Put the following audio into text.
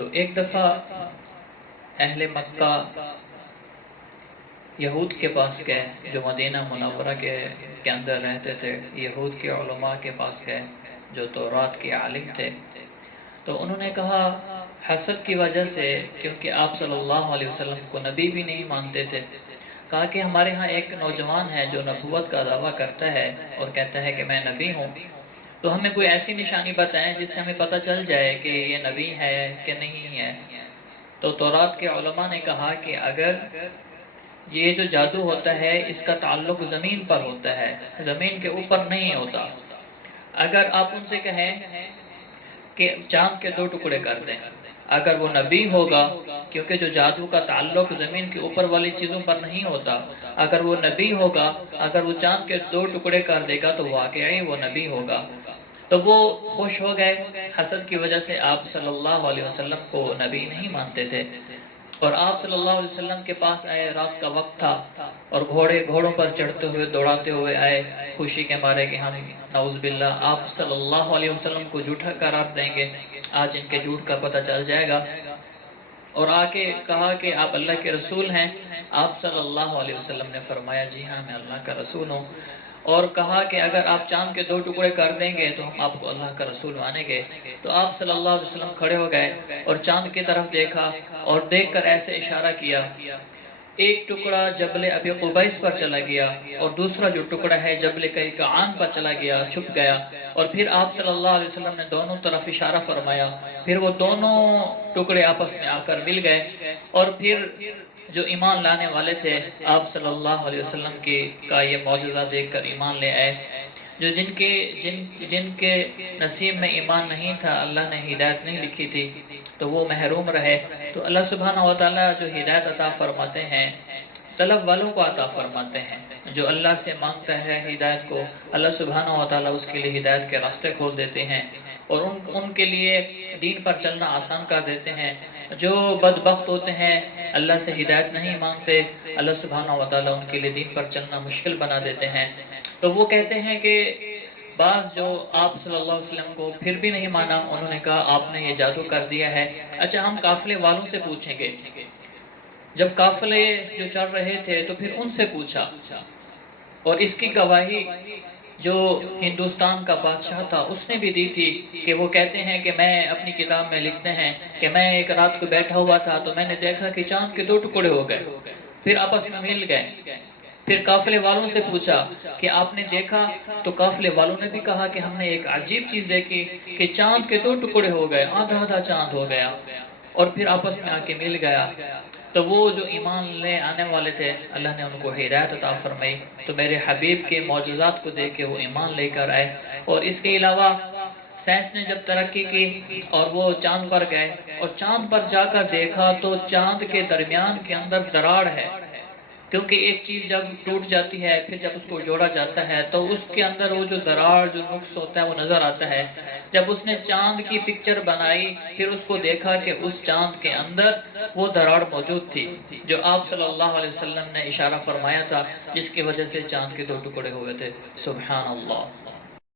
تو ایک دفعہ اہل مکہ یہود کے پاس گئے، جو مدینہ منورہ کے اندر رہتے تھے، یہود کے علماء کے پاس گئے جو تورات کے عالم تھے۔ تو انہوں نے کہا حسد کی وجہ سے، کیونکہ آپ صلی اللہ علیہ وسلم کو نبی بھی نہیں مانتے تھے، کہا کہ ہمارے ہاں ایک نوجوان ہے جو نبوت کا دعویٰ کرتا ہے اور کہتا ہے کہ میں نبی ہوں، تو ہمیں کوئی ایسی نشانی بتائیں جس سے ہمیں پتہ چل جائے کہ یہ نبی ہے کہ نہیں ہے۔ تو تورات کے علماء نے کہا کہ اگر یہ جو جادو ہوتا ہے اس کا تعلق زمین پر ہوتا ہے، زمین کے اوپر نہیں ہوتا۔ اگر آپ ان سے کہیں کہ چاند کے 2 ٹکڑے کر دیں، اگر وہ نبی ہوگا، کیونکہ جو جادو کا تعلق زمین کے اوپر والی چیزوں پر نہیں ہوتا، اگر وہ نبی ہوگا، اگر وہ چاند کے 2 ٹکڑے کر دے گا تو واقعی وہ نبی ہوگا۔ تو وہ خوش ہو گئے، حسد کی وجہ سے آپ صلی اللہ علیہ وسلم کو نبی نہیں مانتے تھے، اور آپ صلی اللہ علیہ وسلم کے پاس آئے، رات کا وقت تھا، اور گھوڑوں پر چڑھتے ہوئے دوڑاتے ہوئے آئے، خوشی کے مارے کہ ہم نعوذ باللہ آپ صلی اللہ علیہ وسلم کو جھوٹا قرار دیں گے، آج ان کے جھوٹ کا پتہ چل جائے گا۔ اور آ کے کہا کہ آپ اللہ کے رسول ہیں۔ آپ صلی اللہ علیہ وسلم نے فرمایا جی ہاں میں اللہ کا رسول ہوں، اور کہا کہ اگر آپ چاند کے 2 ٹکڑے کر دیں گے تو ہم آپ کو اللہ کا رسول مانیں گے۔ تو آپ صلی اللہ علیہ وسلم کھڑے ہو گئے اور چاند کی طرف دیکھا، اور دیکھ کر ایسے اشارہ کیا، ایک ٹکڑا جبل ابی قبیس پر چلا گیا، اور دوسرا جو ٹکڑا ہے جبل کیکعان پر چلا گیا، چھپ گیا، اور پھر آپ صلی اللہ علیہ وسلم نے دونوں طرف اشارہ فرمایا، پھر وہ دونوں ٹکڑے آپس میں آ کر مل گئے، اور پھر جو ایمان لانے والے تھے آپ صلی اللہ علیہ وسلم کا یہ معجزہ دیکھ کر ایمان لے آئے۔ جو جن کے نصیب میں ایمان نہیں تھا، اللہ نے ہدایت نہیں لکھی تھی، تو وہ محروم رہے۔ تو اللہ سبحانہ وتعالی جو ہدایت عطا فرماتے ہیں طلب والوں کو عطا فرماتے ہیں، جو اللہ سے مانگتا ہے ہدایت کو، اللہ سبحانہ وتعالی اس کے لیے ہدایت کے راستے کھول دیتے ہیں، اور ان کے لیے دین پر چلنا آسان کر دیتے ہیں۔ جو بدبخت ہوتے ہیں، اللہ سے ہدایت نہیں مانگتے، اللہ سبحانہ وتعالی ان کے لیے دین پر چلنا مشکل بنا دیتے ہیں۔ تو وہ کہتے ہیں کہ بعض جو آپ صلی اللہ علیہ وسلم کو پھر بھی نہیں مانا، انہوں نے کہا آپ نے یہ جادو کر دیا ہے، اچھا ہم قافلے والوں سے پوچھیں گے۔ جب قافلے جو چل رہے تھے تو پھر ان سے پوچھا، اور اس کی گواہی جو ہندوستان کا بادشاہ تھا اس نے بھی دی تھی، کہ وہ کہتے ہیں کہ میں اپنی کتاب میں لکھتے ہیں کہ میں ایک رات کو بیٹھا ہوا تھا تو میں نے دیکھا کہ چاند کے 2 ٹکڑے ہو گئے، پھر آپس میں مل گئے۔ پھر قافلے والوں سے پوچھا کہ آپ نے دیکھا، تو قافلے والوں نے بھی کہا کہ ہم نے ایک عجیب چیز دیکھی کہ چاند کے 2 ٹکڑے ہو گئے، آدھا آدھا چاند ہو گیا، اور پھر آپس میں آ کے مل گیا۔ تو وہ جو ایمان لے آنے والے تھے اللہ نے ان کو ہدایت عطا فرمائی، تو میرے حبیب کے معجزات کو دیکھ کے وہ ایمان لے کر آئے۔ اور اس کے علاوہ سائنس نے جب ترقی کی اور وہ چاند پر گئے، اور چاند پر جا کر دیکھا تو چاند کے درمیان کے اندر دراڑ ہے، کیونکہ ایک چیز جب ٹوٹ جاتی ہے پھر جب اس کو جوڑا جاتا ہے تو اس کے اندر وہ جو دراڑ جو نقص ہوتا ہے وہ نظر آتا ہے۔ جب اس نے چاند کی پکچر بنائی پھر اس کو دیکھا کہ اس چاند کے اندر وہ دراڑ موجود تھی جو آپ صلی اللہ علیہ وسلم نے اشارہ فرمایا تھا، جس کی وجہ سے چاند کے 2 ٹکڑے ہوئے تھے۔ سبحان اللہ۔